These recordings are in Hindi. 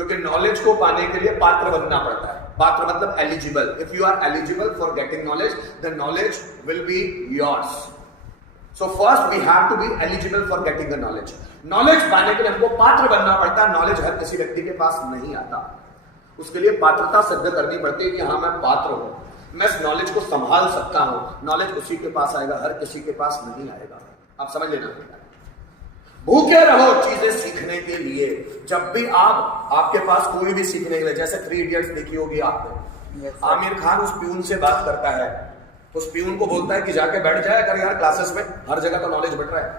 क्योंकि नॉलेज को पाने के लिए पात्र बनना पड़ता है। पात्र मतलब eligible. If you are eligible for getting knowledge, the knowledge will be yours. So first we have to be eligible for getting the knowledge. Knowledge पाने के लिए हमको पात्र बनना पड़ता है। नॉलेज हर किसी व्यक्ति के पास नहीं आता, उसके लिए पात्रता सिद्ध करनी पड़ती है कि हाँ मैं पात्र हूं, मैं इस नॉलेज को संभाल सकता हूं। नॉलेज उसी के पास आएगा, हर किसी के पास नहीं आएगा। आप समझ लेना। भूखे रहो चीजें सीखने के लिए। जब भी आपके पास कोई भी सीखने के लिए, जैसे 3 इडियट्स देखी होगी आपने, आमिर खान उस प्यून से बात करता है तो उस प्यून को बोलता है कि जाके बैठ जाए कर यार क्लासेस में, हर जगह तो नॉलेज बट रहा है,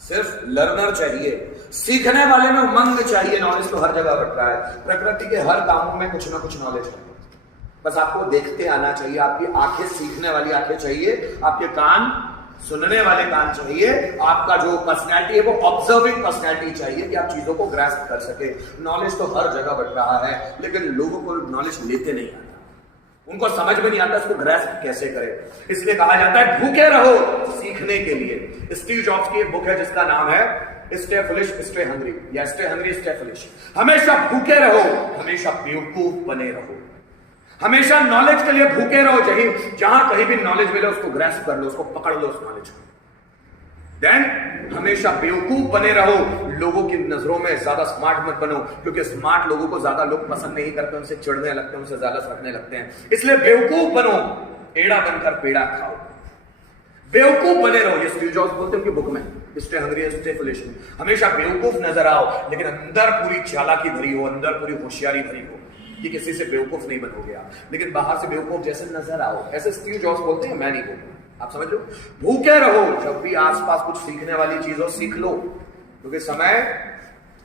सिर्फ लर्नर चाहिए, सीखने वाले में उमंग चाहिए। नॉलेज तो हर जगह बट रहा है, प्रकृति के हर कामों में कुछ ना कुछ नॉलेज है, बस आपको देखते आना चाहिए। आपकी आंखें सीखने वाली आंखें चाहिए, आपके कान सुनने वाले कान चाहिए, आपका जो पर्सनैलिटी है वो ऑब्जर्विंग पर्सनैलिटी चाहिए कि आप चीजों को ग्रास्प कर सके। नॉलेज तो हर जगह बट रहा है, लेकिन लोगों को नॉलेज लेते नहीं आता, उनको समझ में नहीं आता इसको ग्रास्प कैसे करें। इसलिए कहा जाता है भूखे रहो सीखने के लिए। स्टीव जॉब्स की एक बुक है जिसका नाम है स्टे फुलिश स्टे हंग्री, या स्टे हंग्री स्टे फुलिश। हमेशा भूखे रहो, हमेशा बेवकूफ बने रहो, हमेशा नॉलेज के लिए भूखे रहो। जहां कहीं भी नॉलेज मिले उसको ग्रास्प कर लो, उसको पकड़ लो उस नॉलेज को। देन हमेशा बेवकूफ बने रहो, लोगों की नजरों में ज्यादा स्मार्ट मत बनो, क्योंकि स्मार्ट लोगों को ज्यादा लोग पसंद नहीं करते, उनसे चिढ़ने लगते हैं, उनसे ज्यादा सड़ने लगते हैं। इसलिए बेवकूफ बनो, एड़ा बनकर पेड़ा खाओ, बेवकूफ बने रहो। ये स्टीव जॉब्स बोलते हैं उनकी बुक में स्टे हंग्री स्टे फुलिश में। हमेशा बेवकूफ नजर आओ, लेकिन अंदर पूरी चालाकी भरी हो, अंदर पूरी होशियारी भरी हो कि किसी से बेवकूफ नहीं बनोगे आप, लेकिन बाहर से बेवकूफ जैसे नजर आओ। ऐसे स्टीव जॉब्स बोलते हैं, मैं नहीं बोलूंगा, आप समझ लो। भूखे रहो, जब भी आसपास कुछ सीखने वाली चीज हो सीख लो, क्योंकि समय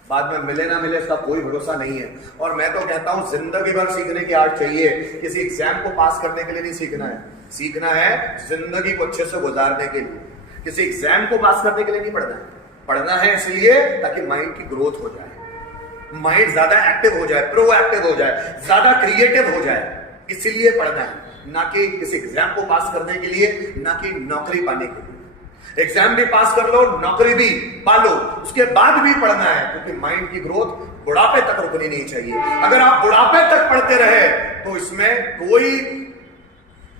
बाद में मिले ना मिले इसका कोई भरोसा नहीं है। और मैं तो कहता हूं जिंदगी भर सीखने की आर्ट चाहिए। किसी एग्जाम को पास करने के लिए नहीं सीखना है, सीखना है जिंदगी को अच्छे से गुजारने के लिए। किसी एग्जाम को पास करने के लिए नहीं पढ़ना है, पढ़ना है इसलिए ताकि माइंड की ग्रोथ हो जाए, माइंड ज्यादा एक्टिव हो जाए, प्रोएक्टिव हो जाए, ज्यादा क्रिएटिव हो जाए, इसीलिए पढ़ना है, ना कि किसी एग्जाम को पास करने के लिए, ना कि नौकरी पाने के लिए। एग्जाम भी पास कर लो, नौकरी भी पा लो, उसके बाद भी पढ़ना है, क्योंकि माइंड की ग्रोथ बुढ़ापे तक रुकनी नहीं चाहिए। अगर आप बुढ़ापे तक पढ़ते रहे तो इसमें कोई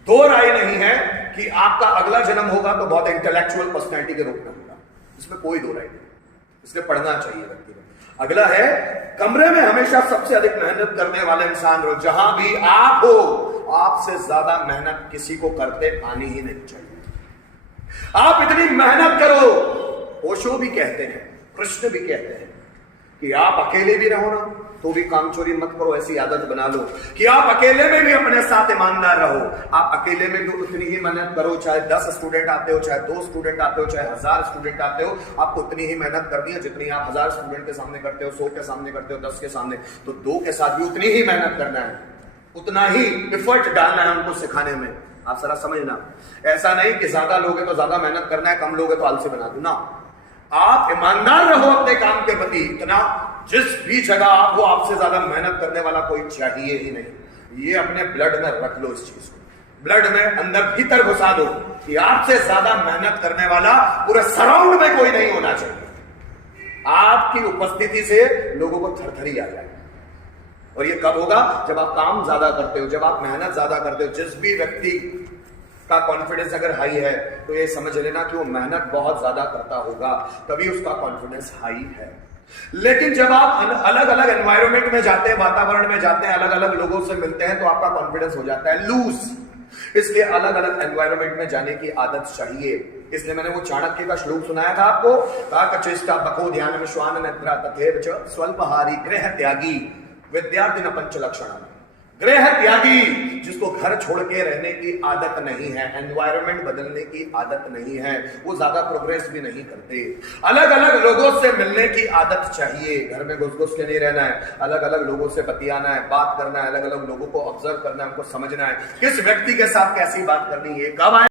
दो राय नहीं है कि आपका अगला जन्म होगा तो बहुत इंटेलेक्चुअल पर्सनैलिटी के रूप में होगा, इसमें कोई दो राय नहीं। इसलिए पढ़ना चाहिए व्यक्ति को। अगला है कमरे में हमेशा सबसे अधिक मेहनत करने वाले इंसान रहो। जहां भी आप हो, आपसे ज्यादा मेहनत किसी को करते आनी ही नहीं चाहिए। आप इतनी मेहनत करो, ओशो भी कहते हैं, कृष्ण भी कहते हैं कि आप अकेले भी रहो ना तो भी काम चोरी मत करो, ऐसी आदत बना लो कि आप अकेले में भी अपने साथ ईमानदार रहो। आप अकेले में भी उतनी ही मेहनत करो, चाहे 10 स्टूडेंट आते हो, चाहे 2 स्टूडेंट आते हो, चाहे 1000 स्टूडेंट आते हो, आपको उतनी ही मेहनत करनी है जितनी आप 1000 स्टूडेंट के सामने करते हो, 100 के सामने करते हो, 10 के सामने। तो 2 के साथ भी उतनी ही मेहनत करना है, उतना ही एफर्ट डालना है उनको सिखाने में। आप जरा समझना, ऐसा नहीं कि ज्यादा लोग हैं तो ज्यादा मेहनत करना है, कम लोग हैं तो आलसी बना दो ना। आप ईमानदार रहो अपने काम के प्रति, इतना जिस भी जगह आप हो आपसे ज्यादा मेहनत करने वाला कोई चाहिए ही नहीं। ये अपने ब्लड में रख लो, इस चीज को ब्लड में अंदर भीतर घुसा दो कि आपसे ज्यादा मेहनत करने वाला पूरे सराउंड में कोई नहीं होना चाहिए। आपकी उपस्थिति से लोगों को थरथरी आ जाए। और ये कब होगा? जब आप काम ज्यादा करते हो, जब आप मेहनत ज्यादा करते हो। जिस भी व्यक्ति का कॉन्फिडेंस अगर हाई है तो ये समझ लेना कि वो मेहनत बहुत ज्यादा करता होगा, तभी उसका कॉन्फिडेंस हाई है। लेकिन जब आप अलग अलग एनवायरनमेंट में जाते हैं, वातावरण में जाते हैं, अलग अलग लोगों से मिलते हैं, तो आपका कॉन्फिडेंस हो जाता है लूज। इसलिए अलग अलग एनवायरनमेंट में जाने की आदत चाहिए। इसलिए मैंने वो चाणक्य का श्लोक सुनाया था आपको, कहा चेष्टा बको ध्यान विश्वान निद्रा तथैव च स्वल्पहारी गृह त्यागी विद्यार्थी न पंच लक्षण। गृह त्यागी, जिसको घर छोड़ के रहने की आदत नहीं है, एनवायरनमेंट बदलने की आदत नहीं है, वो ज्यादा प्रोग्रेस भी नहीं करते। अलग अलग लोगों से मिलने की आदत चाहिए, घर में घुस घुस के नहीं रहना है, अलग अलग लोगों से बतियाना है, बात करना है, अलग अलग लोगों को ऑब्जर्व करना है, उनको समझना है किस व्यक्ति के साथ कैसी बात करनी है, कब आए